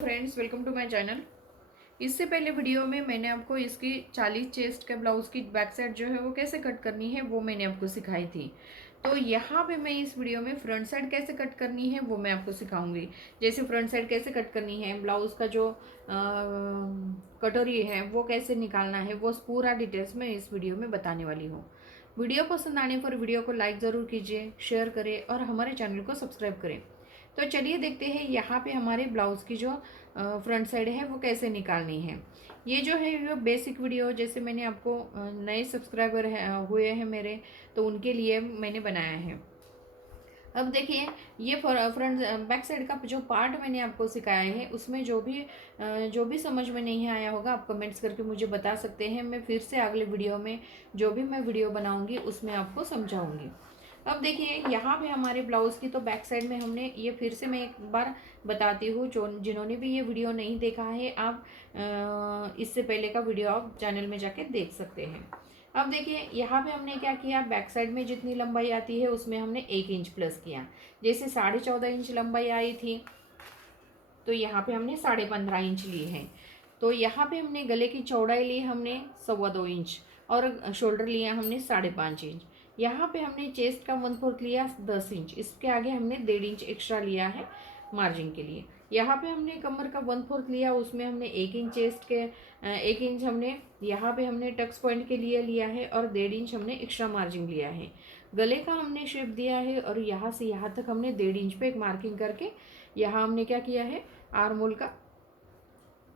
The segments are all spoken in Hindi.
Friends, welcome to my channel. इससे पहले वीडियो में मैंने आपको इसकी 40 चेस्ट के ब्लाउज की बैक साइड जो है वो कैसे कट करनी है वो मैंने आपको सिखाई थी। तो यहाँ पे मैं इस वीडियो में फ्रंट साइड कैसे कट करनी है वो मैं आपको सिखाऊंगी। जैसे फ्रंट साइड कैसे कट करनी है, ब्लाउज का जो कटोरी है वो कैसे निकालना है, वो पूरा डिटेल्स में इस वीडियो में बताने वाली हूँ। वीडियो पसंद आने पर वीडियो को लाइक ज़रूर कीजिए, शेयर करें और हमारे चैनल को सब्सक्राइब करें। तो चलिए देखते हैं यहाँ पे हमारे ब्लाउज़ की जो फ्रंट साइड है वो कैसे निकालनी है। ये जो है वो बेसिक वीडियो, जैसे मैंने आपको नए सब्सक्राइबर हुए हैं मेरे, तो उनके लिए मैंने बनाया है। अब देखिए, ये फ्रंट बैक साइड का जो पार्ट मैंने आपको सिखाया है उसमें जो भी समझ में नहीं आया होगा आप कमेंट्स करके मुझे बता सकते हैं। मैं फिर से अगले वीडियो में जो भी मैं वीडियो बनाऊंगी उसमें आपको समझाऊंगी। अब देखिए, यहाँ पे हमारे ब्लाउज़ की तो बैक साइड में हमने ये, फिर से मैं एक बार बताती हूँ, जो जिन्होंने भी ये वीडियो नहीं देखा है आप इससे पहले का वीडियो आप चैनल में जाके देख सकते हैं। अब देखिए, यहाँ पे हमने क्या किया, बैक साइड में जितनी लंबाई आती है उसमें हमने 1 इंच प्लस किया। जैसे 14.5 इंच लंबाई आई थी तो यहाँ पे हमने 15.5 इंच ली है। तो यहाँ पे हमने गले की चौड़ाई ली हमने 2.25 इंच और शोल्डर लिया हमने 5.5 इंच। यहाँ पे हमने चेस्ट का 1/4 लिया 10 इंच, इसके आगे हमने 1.5 इंच एक्स्ट्रा लिया है मार्जिन के लिए। यहाँ पे हमने कमर का 1/4 लिया, उसमें हमने 1 इंच चेस्ट के 1 इंच हमने यहाँ पे हमने टक्स पॉइंट के लिए लिया है और 1.5 इंच हमने एक्स्ट्रा मार्जिन लिया है। गले का हमने शेप दिया है और यहाँ से यहाँ तक हमने 1.5 इंच पे एक मार्किंग करके यहाँ हमने क्या किया है, आर्म होल का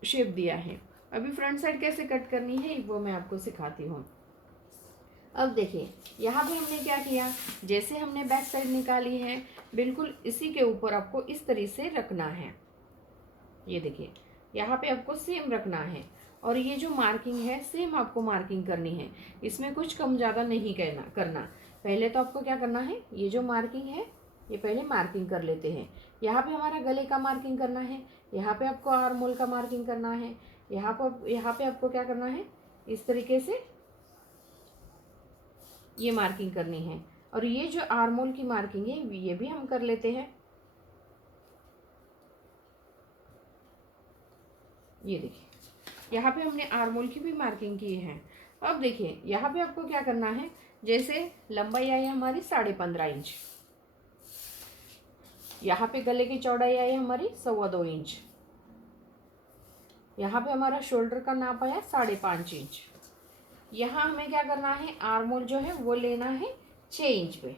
शेप दिया है। अभी फ्रंट साइड कैसे कट करनी है वो मैं आपको सिखाती हूँ। अब देखिए, यहाँ पे हमने क्या किया, जैसे हमने बैक साइड निकाली है बिल्कुल इसी के ऊपर आपको इस तरीके से रखना है। ये देखिए, यहाँ पे आपको सेम रखना है और ये जो मार्किंग है सेम आपको मार्किंग करनी है, इसमें कुछ कम ज़्यादा नहीं करना। पहले तो आपको क्या करना है, ये जो मार्किंग है ये पहले मार्किंग कर लेते हैं। यहाँ पे हमारा गले का मार्किंग करना है, यहाँ पे आपको आर्म होल का मार्किंग करना है, यहाँ पे आपको क्या करना है, इस तरीके से ये मार्किंग करनी है। और ये जो आर्म होल की मार्किंग है ये भी हम कर लेते हैं। ये देखिए, यहाँ पे हमने आर्म होल की भी मार्किंग की है। अब देखिए, यहाँ पे आपको क्या करना है, जैसे लंबाई आई हमारी 15.5 इंच, यहाँ पे गले की चौड़ाई आई हमारी 2.25 इंच, यहाँ पे हमारा शोल्डर का नाप आया 5.5 इंच। यहाँ हमें क्या करना है, आर्म होल जो है वो लेना है 6 इंच पे।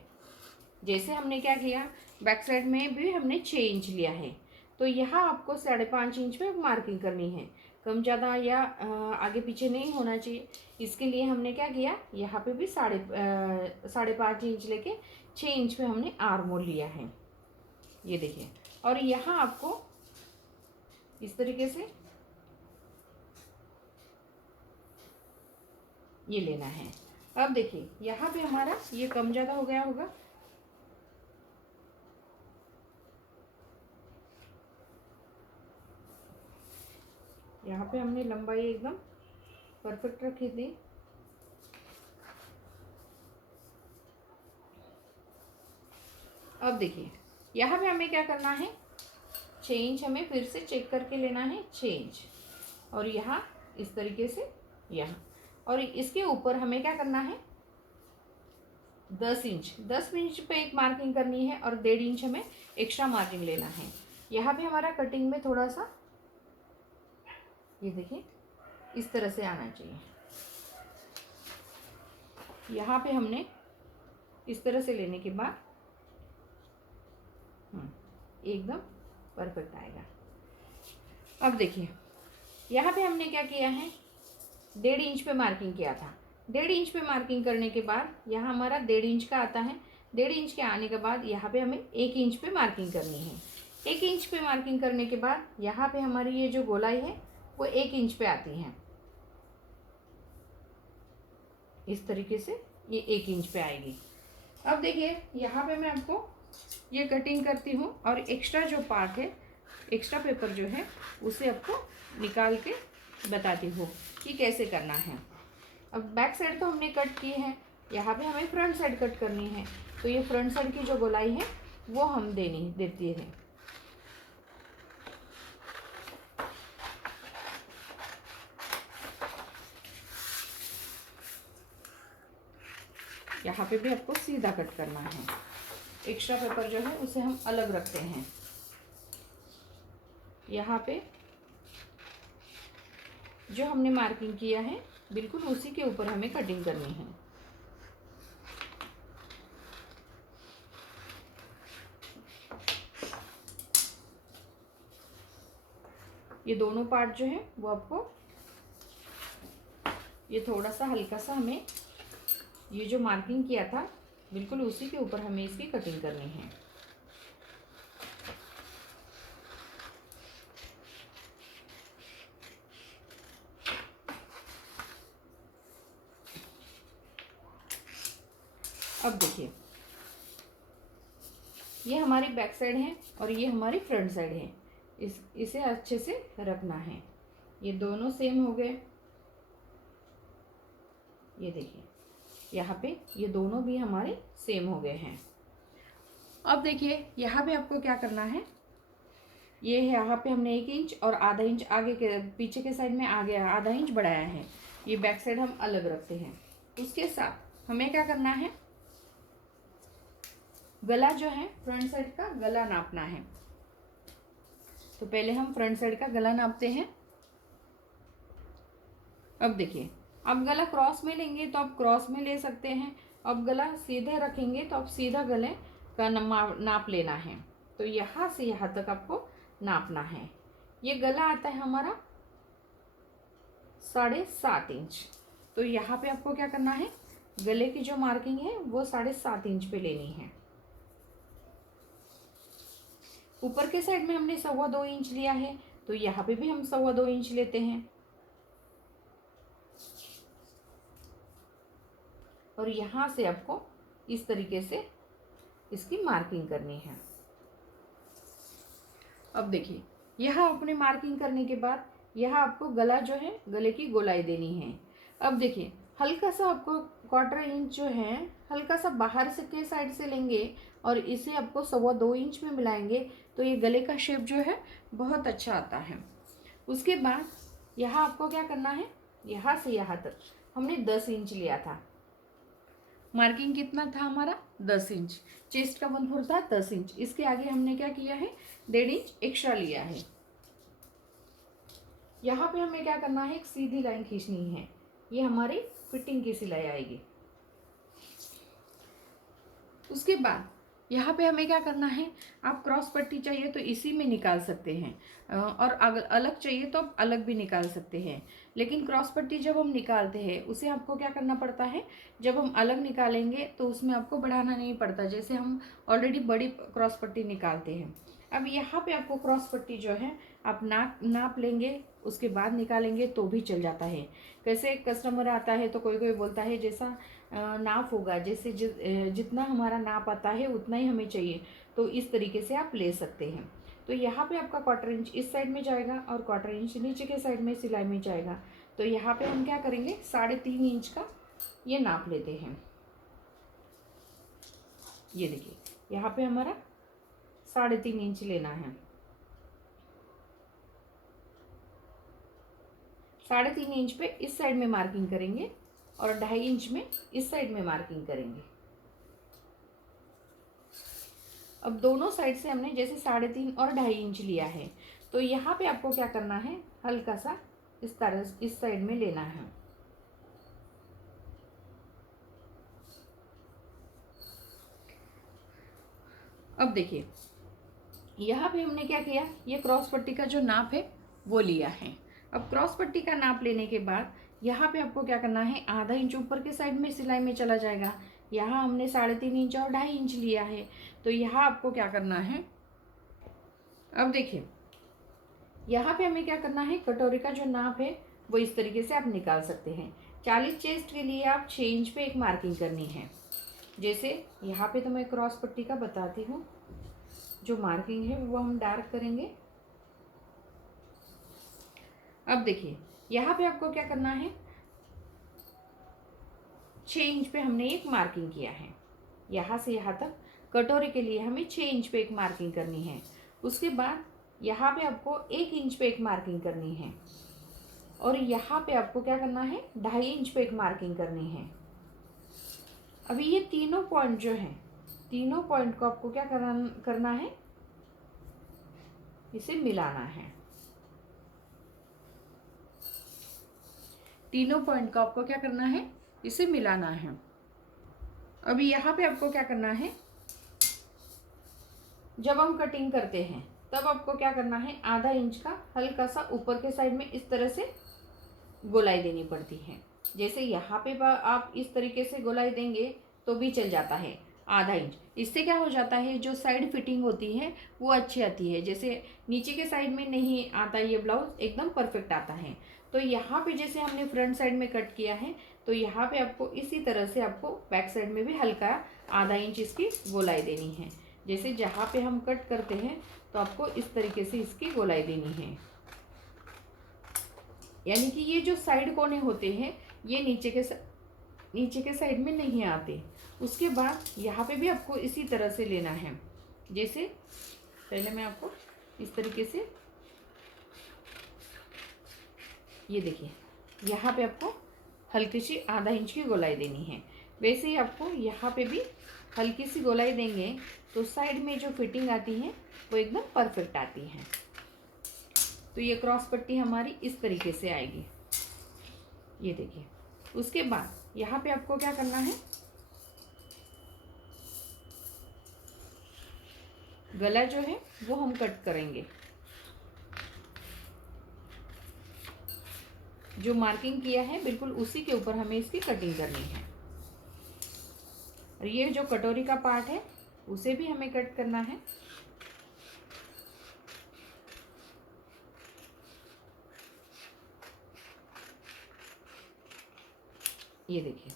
जैसे हमने क्या किया, बैक साइड में भी हमने 6 इंच लिया है, तो यहाँ आपको 5.5 इंच पे मार्किंग करनी है। कम ज़्यादा या आगे पीछे नहीं होना चाहिए, इसके लिए हमने क्या किया, यहाँ पे भी 5.5 इंच लेके 6 इंच पे हमने आर्म होल लिया है। ये देखिए, और यहाँ आपको इस तरीके से ये लेना है। अब देखिए, यहाँ पे हमारा ये कम ज़्यादा हो गया होगा, यहाँ पे हमने लंबाई एकदम परफेक्ट रखी थी। अब देखिए, यहाँ पे हमें क्या करना है, 6 इंच हमें फिर से चेक करके लेना है, 6 इंच, और यहाँ इस तरीके से यहाँ, और इसके ऊपर हमें क्या करना है, 10 इंच पे एक मार्किंग करनी है और 1.5 इंच हमें एक्स्ट्रा मार्जिन लेना है। यहाँ पे हमारा कटिंग में थोड़ा सा ये देखिए इस तरह से आना चाहिए। यहाँ पे हमने इस तरह से लेने के बाद एकदम परफेक्ट आएगा। अब देखिए, यहाँ पे हमने क्या किया है, 1.5 इंच पे मार्किंग किया था। 1.5 इंच पे मार्किंग करने के बाद यहाँ हमारा 1.5 इंच का आता है। 1.5 इंच के आने के बाद यहाँ पे हमें 1 इंच पे मार्किंग करनी है। 1 इंच पे मार्किंग करने के बाद यहाँ पे हमारी ये जो गोलाई है वो 1 इंच पे आती है। इस तरीके से ये 1 इंच पे आएगी। अब देखिए, यहाँ पे मैं आपको ये कटिंग करती हूँ और एक्स्ट्रा जो पार्ट है, एक्स्ट्रा पेपर जो है उसे आपको निकाल के बताती हूँ कि कैसे करना है। अब बैक साइड तो हमने कट की है, यहाँ पे हमें फ्रंट साइड कट करनी है। तो ये फ्रंट साइड की जो गोलाई है वो हम देती है। यहाँ पे भी आपको सीधा कट करना है। एक्स्ट्रा पेपर जो है उसे हम अलग रखते हैं। यहाँ पे जो हमने मार्किंग किया है बिल्कुल उसी के ऊपर हमें कटिंग करनी है। ये दोनों पार्ट जो है वो आपको ये थोड़ा सा हल्का सा हमें ये जो मार्किंग किया था बिल्कुल उसी के ऊपर हमें इसकी कटिंग करनी है। अब देखिए ये हमारी बैक साइड है और ये हमारी फ्रंट साइड है। इसे अच्छे से रखना है। ये दोनों सेम हो गए। ये देखिए यहाँ पे ये दोनों भी हमारे सेम हो गए हैं। अब देखिए यहाँ पे आपको क्या करना है, ये यहाँ पे हमने 1 इंच और आधा इंच आगे के पीछे के साइड में आगे आधा इंच बढ़ाया है। ये बैक साइड हम अलग रखते हैं। उसके साथ हमें क्या करना है, गला जो है फ्रंट साइड का गला नापना है। तो पहले हम फ्रंट साइड का गला नापते हैं। अब देखिए अब गला क्रॉस में लेंगे तो आप क्रॉस में ले सकते हैं। अब गला सीधे रखेंगे तो आप सीधा गले का नाप लेना है। तो यहाँ से यहाँ तक आपको नापना है। ये गला आता है हमारा 7.5 इंच। तो यहाँ पे आपको क्या करना है, गले की जो मार्किंग है वो 7.5 इंच पे लेनी है। ऊपर के साइड में हमने 2.25 इंच लिया है, तो यहाँ पे भी हम 2.25 इंच लेते हैं। और यहाँ से आपको इस तरीके से इसकी मार्किंग करनी है। अब देखिए यहाँ अपने मार्किंग करने के बाद यहाँ आपको गला जो है गले की गोलाई देनी है। अब देखिए हल्का सा आपको 1/4 इंच जो है हल्का सा बाहर से के साइड से लेंगे और इसे आपको 2.25 इंच में मिलाएंगे तो ये गले का शेप जो है बहुत अच्छा आता है। उसके बाद यहाँ आपको क्या करना है, यहाँ से यहाँ तक हमने 10 इंच लिया था। मार्किंग कितना था हमारा 10 इंच। चेस्ट का 1/4 था 10 इंच। इसके आगे हमने क्या किया है 1.5 इंच एक्स्ट्रा लिया है। यहाँ पे हमें क्या करना है, एक सीधी लाइन खींचनी है। ये हमारी फिटिंग की सिलाई आएगी। उसके बाद यहाँ पे हमें क्या करना है, आप क्रॉस पट्टी चाहिए तो इसी में निकाल सकते हैं और अगर अलग चाहिए तो आप अलग भी निकाल सकते हैं। लेकिन क्रॉस पट्टी जब हम निकालते हैं उसे आपको क्या करना पड़ता है, जब हम अलग निकालेंगे तो उसमें आपको बढ़ाना नहीं पड़ता, जैसे हम ऑलरेडी बड़ी क्रॉस पट्टी निकालते हैं। अब यहाँ पे आपको क्रॉस पट्टी जो है आप नाप लेंगे, उसके बाद निकालेंगे तो भी चल जाता है। कैसे कस्टमर आता है तो कोई कोई बोलता है जैसा नाप होगा, जैसे जितना हमारा नाप आता है उतना ही हमें चाहिए, तो इस तरीके से आप ले सकते हैं। तो यहाँ पे आपका 1/4 इंच इस साइड में जाएगा और 1/4 इंच नीचे के साइड में सिलाई में जाएगा। तो यहाँ पे हम क्या करेंगे 3.5 इंच का ये नाप लेते हैं। ये देखिए यहाँ पे हमारा 3.5 इंच लेना है। 3.5 इंच पे इस साइड में मार्किंग करेंगे और 2.5 इंच में इस साइड में मार्किंग करेंगे। अब दोनों साइड से हमने जैसे 3.5 और 2.5 इंच लिया है, तो यहाँ पे आपको क्या करना है, हल्का सा इस तरह इस साइड में लेना है। अब देखिए यहाँ पे हमने क्या किया, ये क्रॉस पट्टी का जो नाप है वो लिया है। अब क्रॉस पट्टी का नाप लेने के बाद यहाँ पे आपको क्या करना है, आधा इंच ऊपर के साइड में सिलाई में चला जाएगा। यहाँ हमने 3.5 इंच और 2.5 इंच लिया है, तो यहाँ आपको क्या करना है, अब देखिए यहाँ पे हमें क्या करना है, कटोरी का जो नाप है वो इस तरीके से आप निकाल सकते हैं। 40 चेस्ट के लिए आप 6 इंच पे एक मार्किंग करनी है। जैसे यहाँ पे तो मैं क्रॉस पट्टी का बताती हूँ, जो मार्किंग है वो हम डार्क करेंगे। अब देखिए यहाँ पे आपको क्या करना है, 6 इंच पे हमने एक मार्किंग किया है। यहाँ से यहाँ तक कटोरी के लिए हमें 6 इंच पे एक मार्किंग करनी है। उसके बाद यहाँ पे आपको 1 इंच पे एक मार्किंग करनी है और यहाँ पे आपको क्या करना है, 2.5 इंच पे एक मार्किंग करनी है। अभी ये तीनों पॉइंट जो हैं, तीनों पॉइंट को आपको क्या करना है, इसे मिलाना है। तीनों पॉइंट को आपको क्या करना है, इसे मिलाना है। अभी यहाँ पे आपको क्या करना है, जब हम कटिंग करते हैं तब आपको क्या करना है, आधा इंच का हल्का सा ऊपर के साइड में इस तरह से गोलाई देनी पड़ती है। जैसे यहाँ पे आप इस तरीके से गोलाई देंगे तो भी चल जाता है आधा इंच। इससे क्या हो जाता है, जो साइड फिटिंग होती है वो अच्छी आती है। जैसे नीचे के साइड में नहीं आता ये ब्लाउज एकदम परफेक्ट आता है। तो यहाँ पे जैसे हमने फ्रंट साइड में कट किया है, तो यहाँ पे आपको इसी तरह से आपको बैक साइड में भी हल्का आधा इंच इसकी गोलाई देनी है। जैसे जहाँ पे हम कट करते हैं तो आपको इस तरीके से इसकी गोलाई देनी है। यानी कि ये जो साइड कोने होते हैं ये नीचे के साइड में नहीं आते। उसके बाद यहाँ पे भी आपको इसी तरह से लेना है। जैसे पहले मैं आपको इस तरीके से, ये देखिए यहाँ पे आपको हल्की सी आधा इंच की गोलाई देनी है। वैसे ही आपको यहाँ पे भी हल्की सी गोलाई देंगे तो साइड में जो फिटिंग आती है वो एकदम परफेक्ट आती है। तो ये क्रॉस पट्टी हमारी इस तरीके से आएगी, ये देखिए। उसके बाद यहाँ पे आपको क्या करना है, गला जो है वो हम कट करेंगे। जो मार्किंग किया है बिल्कुल उसी के ऊपर हमें इसकी कटिंग करनी है। और ये जो कटोरी का पार्ट है उसे भी हमें कट करना है। ये देखिए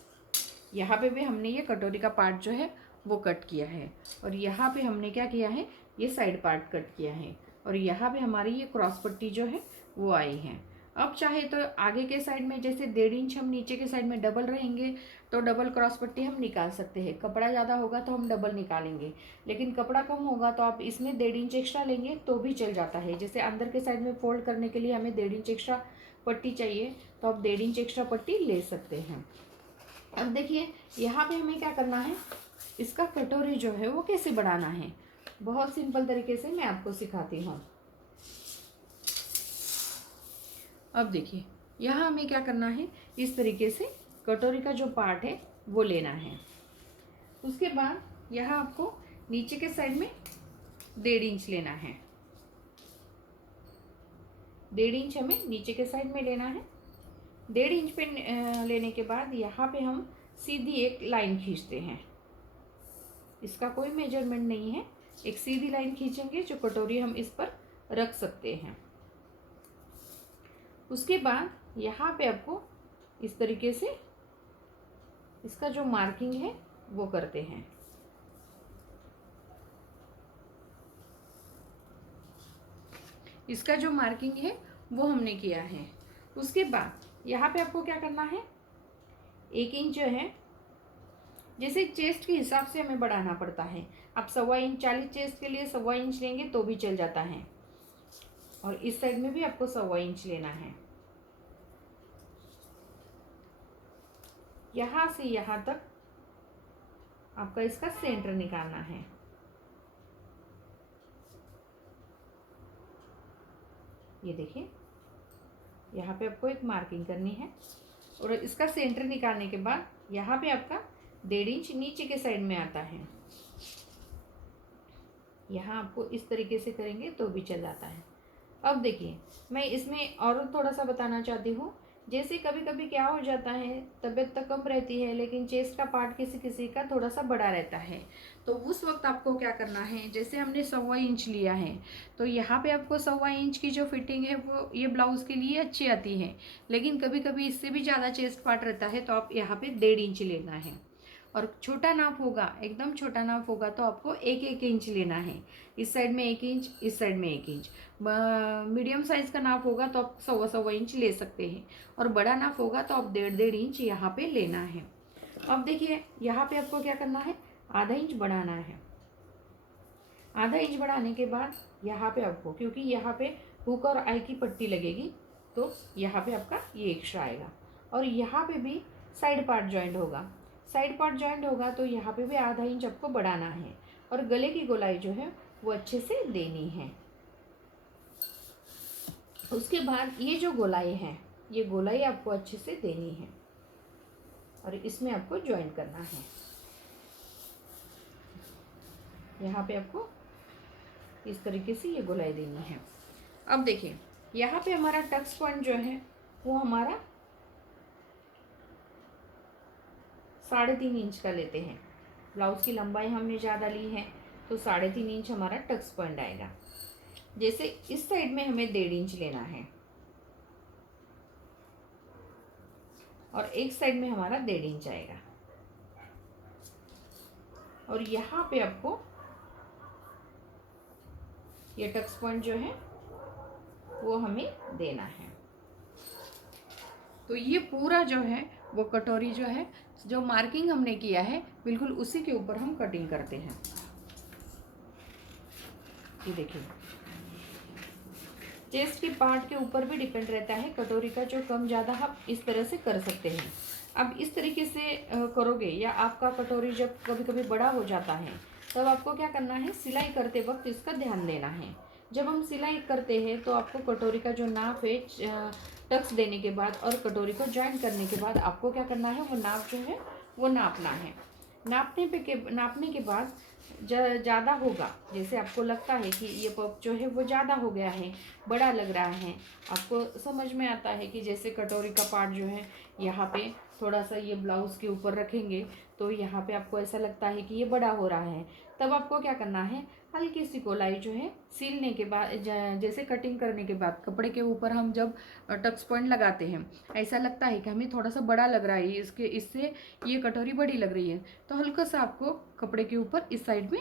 यहाँ पे भी हमने ये कटोरी का पार्ट जो है वो कट किया है। और यहाँ पे हमने क्या किया है, ये साइड पार्ट कट किया है। और यहाँ पे हमारी ये क्रॉस पट्टी जो है वो आई है। अब चाहे तो आगे के साइड में जैसे 1.5 इंच हम नीचे के साइड में डबल रहेंगे तो डबल क्रॉस पट्टी हम निकाल सकते हैं। कपड़ा ज़्यादा होगा तो हम डबल निकालेंगे, लेकिन कपड़ा कम होगा तो आप इसमें 1.5 इंच एक्स्ट्रा लेंगे तो भी चल जाता है। जैसे अंदर के साइड में फोल्ड करने के लिए हमें 1.5 इंच एक्स्ट्रा पट्टी चाहिए तो आप 1.5 इंच एक्स्ट्रा पट्टी ले सकते हैं। अब देखिए यहाँ पे हमें क्या करना है, इसका कटोरी जो है वो कैसे बढ़ाना है। बहुत सिंपल तरीके से मैं आपको सिखाती हूँ। अब देखिए यहाँ हमें क्या करना है, इस तरीके से कटोरी का जो पार्ट है वो लेना है। उसके बाद यहाँ आपको नीचे के साइड में 1.5 इंच लेना है। 1.5 इंच हमें नीचे के साइड में लेना है। 1.5 इंच पे लेने के बाद यहाँ पे हम सीधी एक लाइन खींचते हैं। इसका कोई मेजरमेंट नहीं है, एक सीधी लाइन खींचेंगे जो कटोरी हम इस पर रख सकते हैं। उसके बाद यहाँ पे आपको इस तरीके से इसका जो मार्किंग है वो करते हैं। इसका जो मार्किंग है वो हमने किया है। उसके बाद यहाँ पे आपको क्या करना है, 1 इंच जो है, जैसे चेस्ट के हिसाब से हमें बढ़ाना पड़ता है। आप 1.25 इंच 40 चेस्ट के लिए 1.25 इंच लेंगे तो भी चल जाता है। और इस साइड में भी आपको 1.25 इंच लेना है। यहाँ से यहाँ तक आपका इसका सेंटर निकालना है। ये देखिए यहाँ पे आपको एक मार्किंग करनी है और इसका सेंटर निकालने के बाद यहाँ पे आपका 1.5 इंच नीचे के साइड में आता है। यहाँ आपको इस तरीके से करेंगे तो भी चल जाता है। अब देखिए मैं इसमें और थोड़ा सा बताना चाहती हूँ। जैसे कभी कभी क्या हो जाता है, तबीयत तो कम रहती है लेकिन चेस्ट का पार्ट किसी किसी का थोड़ा सा बड़ा रहता है, तो उस वक्त आपको क्या करना है, जैसे हमने 1.25 इंच लिया है तो यहाँ पे आपको 1.25 इंच की जो फिटिंग है वो ये ब्लाउज़ के लिए अच्छी आती है। लेकिन कभी कभी इससे भी ज़्यादा चेस्ट पार्ट रहता है तो आप यहाँ पे 1.5 इंच लेना है। और छोटा नाप होगा, एकदम छोटा नाप होगा तो आपको 1-1 इंच लेना है। इस साइड में 1 इंच, इस साइड में 1 इंच। मीडियम साइज़ का नाप होगा तो आप 1.25 इंच ले सकते हैं। और बड़ा नाप होगा तो आप 1.5 इंच यहाँ पे लेना है। अब देखिए यहाँ पे आपको क्या करना है, आधा इंच बढ़ाना है। आधा इंच बढ़ाने के बाद यहाँ पे आपको, क्योंकि यहाँ पे हुक और आई की पट्टी लगेगी तो यहाँ पे आपका ये एक्स्ट्रा आएगा। और यहाँ पे भी साइड पार्ट जॉइंट होगा। साइड पार्ट जॉइंट होगा तो यहाँ पे भी आधा इंच आपको बढ़ाना है और गले की गोलाई जो है वो अच्छे से देनी है। उसके बाद ये जो गोलाई है, ये गोलाई आपको अच्छे से देनी है और इसमें आपको ज्वाइन करना है। यहाँ पे आपको इस तरीके से ये गोलाई देनी है। अब देखिए यहाँ पे हमारा टक्स पॉइंट जो है वो हमारा 3.5 इंच का लेते हैं। ब्लाउज की लंबाई हमने ज़्यादा ली है तो 3.5 इंच हमारा टक्स पॉइंट आएगा। जैसे इस साइड में हमें 1.5 इंच लेना है और एक साइड में हमारा 1.5 इंच आएगा और यहाँ पे आपको ये टक्स पॉइंट जो है वो हमें देना है। तो ये पूरा जो है वो कटोरी जो है, जो मार्किंग हमने किया है बिल्कुल उसी के ऊपर हम कटिंग करते हैं। ये देखिए चेस्ट के पार्ट के ऊपर भी डिपेंड रहता है कटोरी का, जो कम ज़्यादा आप इस तरह से कर सकते हैं। अब इस तरीके से करोगे या आपका कटोरी जब कभी कभी बड़ा हो जाता है तब आपको क्या करना है, सिलाई करते वक्त इसका ध्यान देना है। जब हम सिलाई करते हैं तो आपको कटोरी का जो नाप है टक्स देने के बाद और कटोरी को जॉइन करने के बाद आपको क्या करना है, वो नाप जो है वो नापना है। नापने के बाद ज़्यादा होगा, जैसे आपको लगता है कि ये पफ जो है वो ज़्यादा हो गया है, बड़ा लग रहा है, आपको समझ में आता है कि जैसे कटोरी का पार्ट जो है यहाँ पे थोड़ा सा ये ब्लाउज़ के ऊपर रखेंगे तो यहाँ पे आपको ऐसा लगता है कि ये बड़ा हो रहा है, तब आपको क्या करना है, हल्की सी गोलाई जो है सीलने के बाद जैसे कटिंग करने के बाद कपड़े के ऊपर हम जब टक्स पॉइंट लगाते हैं ऐसा लगता है कि हमें थोड़ा सा बड़ा लग रहा है, इससे ये कटोरी बड़ी लग रही है, तो हल्का सा आपको कपड़े के ऊपर इस साइड में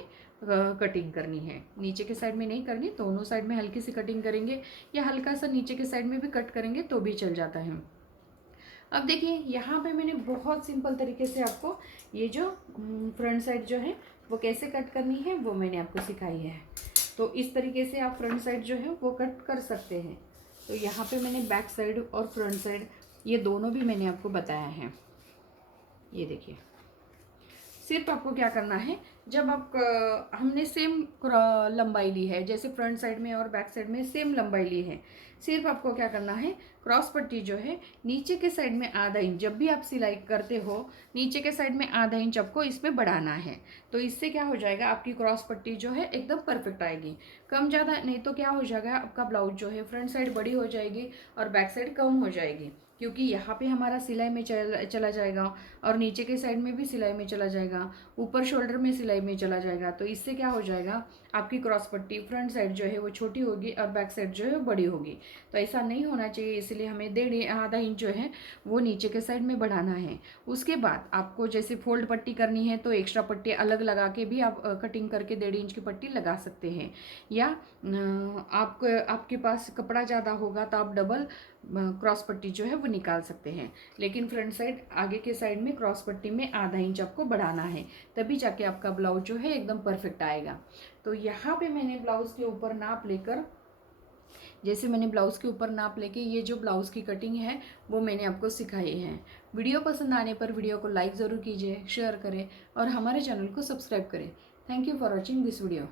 कटिंग करनी है। नीचे के साइड में नहीं करनी, दोनों साइड में हल्की सी कटिंग करेंगे या हल्का सा नीचे के साइड में भी कट करेंगे तो भी चल जाता है। अब देखिए यहाँ पे मैंने बहुत सिंपल तरीके से आपको ये जो फ्रंट साइड जो है वो कैसे कट करनी है वो मैंने आपको सिखाई है। तो इस तरीके से आप फ्रंट साइड जो है वो कट कर सकते हैं। तो यहाँ पे मैंने बैक साइड और फ्रंट साइड ये दोनों भी मैंने आपको बताया है। ये देखिए सिर्फ आपको क्या करना है, जब आप हमने सेम लंबाई ली है, जैसे फ्रंट साइड में और बैक साइड में सेम लंबाई ली है, सिर्फ आपको क्या करना है, क्रॉस पट्टी जो है नीचे के साइड में आधा इंच, जब भी आप सिलाई करते हो नीचे के साइड में आधा इंच आपको इसमें बढ़ाना है। तो इससे क्या हो जाएगा, आपकी क्रॉस पट्टी जो है एकदम परफेक्ट आएगी। कम ज़्यादा नहीं तो क्या हो जाएगा, आपका ब्लाउज जो है फ्रंट साइड बड़ी हो जाएगी और बैक साइड कम हो जाएगी, क्योंकि यहाँ पे हमारा सिलाई में चला जाएगा और नीचे के साइड में भी सिलाई में चला जाएगा, ऊपर शोल्डर में सिलाई में चला जाएगा। तो इससे क्या हो जाएगा, आपकी क्रॉस पट्टी फ्रंट साइड जो है वो छोटी होगी और बैक साइड जो है बड़ी होगी। तो ऐसा नहीं होना चाहिए, इसलिए हमें 1.5 आधा इंच जो है वो नीचे के साइड में बढ़ाना है। उसके बाद आपको जैसे फोल्ड पट्टी करनी है तो एक्स्ट्रा पट्टी अलग लगा के भी आप कटिंग करके 1.5 इंच की पट्टी लगा सकते हैं, या आपके पास कपड़ा ज़्यादा होगा तो आप डबल क्रॉस पट्टी जो है वो निकाल सकते हैं। लेकिन फ्रंट साइड आगे के साइड में क्रॉस पट्टी में आधा इंच आपको बढ़ाना है, तभी जाके आपका ब्लाउज जो है एकदम परफेक्ट आएगा। तो यहाँ पे मैंने ब्लाउज के ऊपर नाप लेकर, जैसे मैंने ब्लाउज़ के ऊपर नाप लेके ये जो ब्लाउज़ की कटिंग है वो मैंने आपको सिखाई है। वीडियो पसंद आने पर वीडियो को लाइक ज़रूर कीजिए, शेयर करें और हमारे चैनल को सब्सक्राइब करें। Thank you for watching this video.